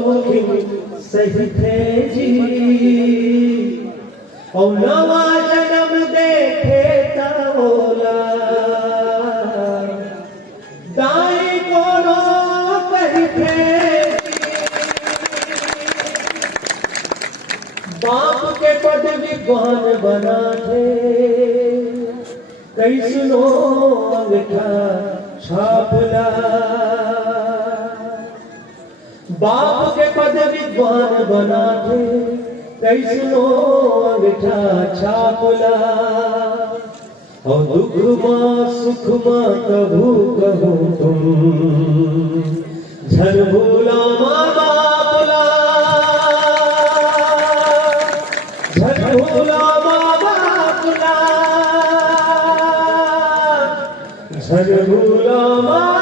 जोखिम सही थे जी और नवा जन्म देखे तोला दाई को कही थे बाप के पद विद्वान बना थे कई सुनो अंगठा छापला बाप के पद विद्वान बना थे कई सुनो अंगठा छापला और दुख मां सुख मां कभू कहो तुम झर भूला मां बापला झर भूला मां बापला झर भूला मां